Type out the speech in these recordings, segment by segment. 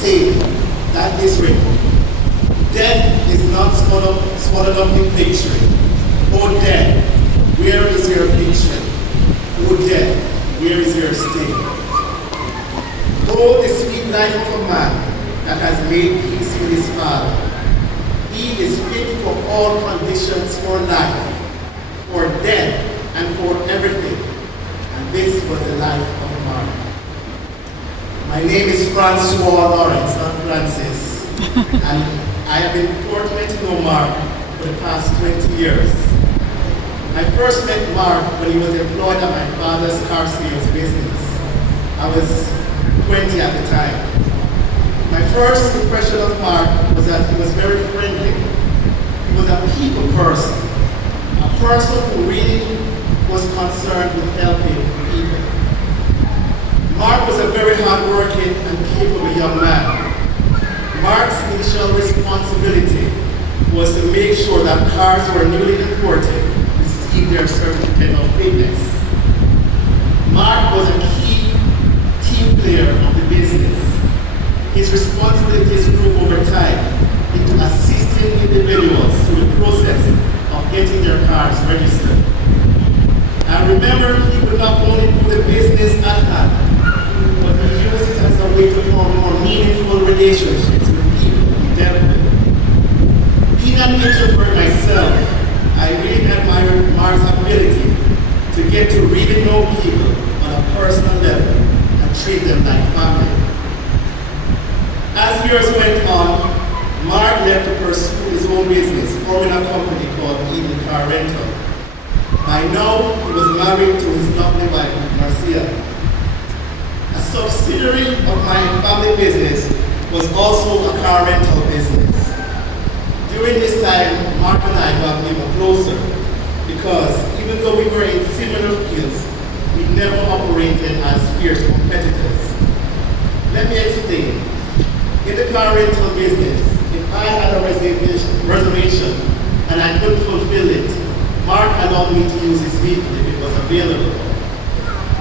saying that is written. Death is not swallowed up in victory. O death, where is your victory? O death, where is your sting? Oh, the sweet life of a man that has made peace with his Father. He is fit for all conditions for life, for death, and for everything. And this was the life of Mark. My name is Francois Lawrence, not Francis, and I have been fortunate to know Mark for the past 20 years. I first met Mark when he was employed at my father's car sales business. I was 20 at the time. My first impression of Mark was that he was very friendly. He was a people person, a person who really was concerned with helping people. Mark was a very hardworking and capable young man. Mark's initial responsibility was to make sure that cars were newly imported received their certificate of fitness. Mark was a key team player of the business. His responsibilities grew over time into assisting individuals through the process of getting their cars registered. I remember he would not only do the business at hand, but he used it as a way to form more meaningful relationships with people he dealt with. Being an introvert myself, I really admired Mark's ability to get to really know people on a personal level and treat them like family. As years went on, Mark left to pursue his own business, forming a company called Eden Car Rental. By now, he was married to his lovely wife, Marcia. A subsidiary of my family business was also a car rental business. During this time, Mark and I got even closer because even though we were in similar fields, we never operated as fierce competitors. Let me explain. In the car rental business, if I had a reservation and I couldn't fulfill it, Mark allowed me to use his vehicle if it was available.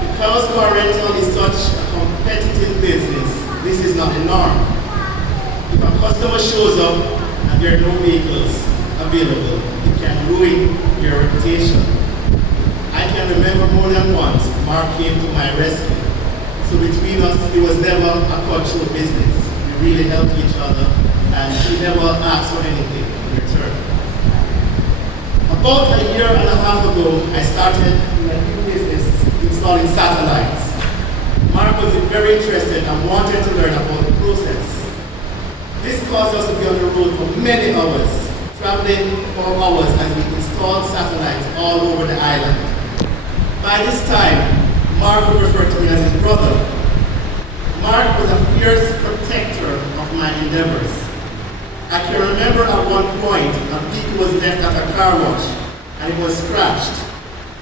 Because car rental is such a competitive business, this is not the norm. If a customer shows up and there are no vehicles available, it can ruin your reputation. I can remember more than once Mark came to my rescue. So between us, it was never a cultural business. We really helped each other, and he never asked for anything in return. About a year and a half ago, I started a new business installing satellites. Mark was very interested and wanted to learn about the process. This caused us to be on the road for many hours, traveling for hours as we installed satellites all over the island. By this time, Mark would refer to me as his brother. Mark was a fierce protector of my endeavors. I can remember at one point a vehicle was left at a car wash and it was scratched.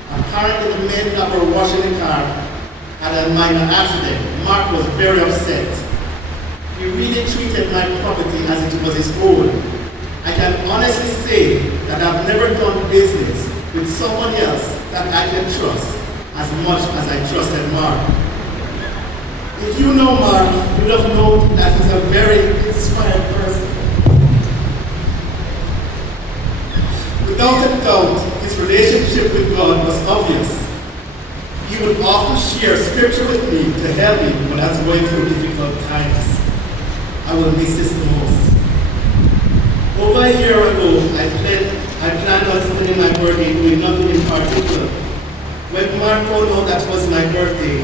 Apparently the men that were washing the car had a minor accident. Mark was very upset. He really treated my property as it was his own. I can honestly say that I've never done business with someone else that I can trust as much as I trusted Mark. If you know Mark, you would have known that he's a very inspired person. Without a doubt, his relationship with God was obvious. He would often share scripture with me to help me when I was going through difficult times. I will miss this the most. Over a year ago, I planned on spending my birthday doing nothing in particular. When Mark found out that was my birthday,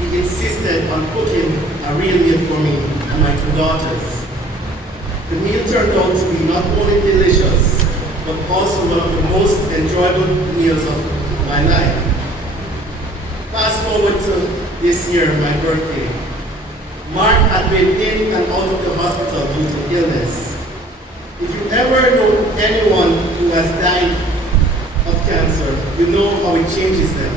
he insisted on cooking a real meal for me and my two daughters. The meal turned out to be not only delicious, but also one of the most enjoyable meals of my life. Fast forward to this year, my birthday. Mark had been in and out of the hospital due to illness. If you ever know anyone who has died of cancer, you know how it changes them.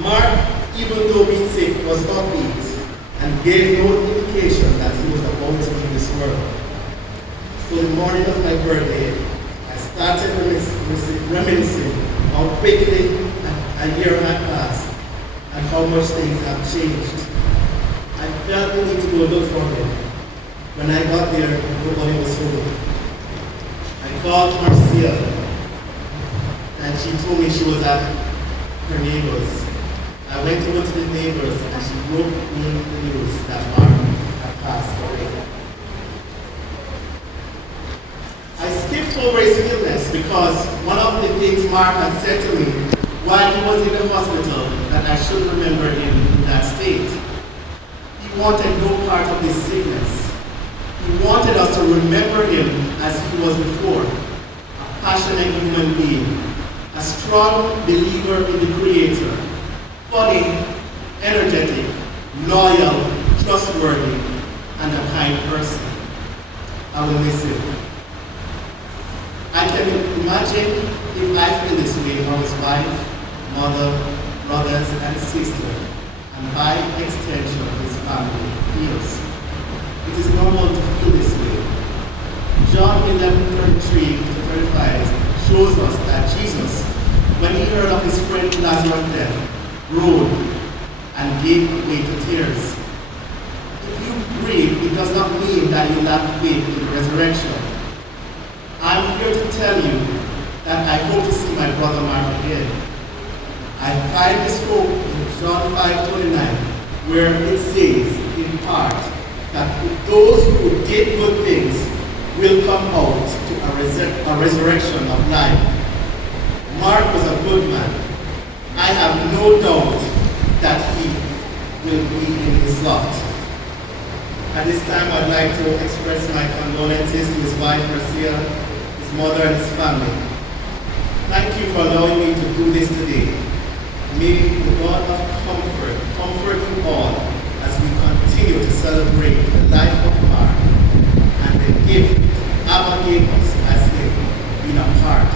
Mark, even though being sick, was upbeat and gave no indication that he was about to leave this world. So the morning of my birthday, I started reminiscing how quickly a year had passed and how much things have changed. I felt the need to go look for him. When I got there, nobody was home. I called Marcia, and she told me she was at her neighbor's. I went over to the neighbors, and she broke me the news that Mark had passed away. I skipped over his illness because one of the things Mark had said to me while he was in the hospital that I should remember him in that state. He wanted no part of his sickness. He wanted us to remember him as he was before, a passionate human being, a strong believer in the Creator, funny, energetic, loyal, trustworthy, and a kind person. I will miss him. I can imagine if life in this way of his wife, mother, brothers, and sister, and by extension his family, feels. It is normal to feel this way. John 11:33-35 shows us that Jesus, when he heard of his friend Lazarus' death, groaned and gave way to tears. If you grieve, it does not mean that you lack faith in the resurrection. I'm here to tell you that I hope to see my brother Mark again. I find this hope in John 5:29, where it says, in part, that those who did good things will come out to a resurrection of life. Mark was a good man. I have no doubt that he will be in his lot. At this time, I'd like to express my condolences to his wife, Marcia, his mother, and his family. Thank you for allowing me to do this today. May the God of comfort comfort you all as we continue to celebrate the life of Mark and the gift Abba gave us as him being a part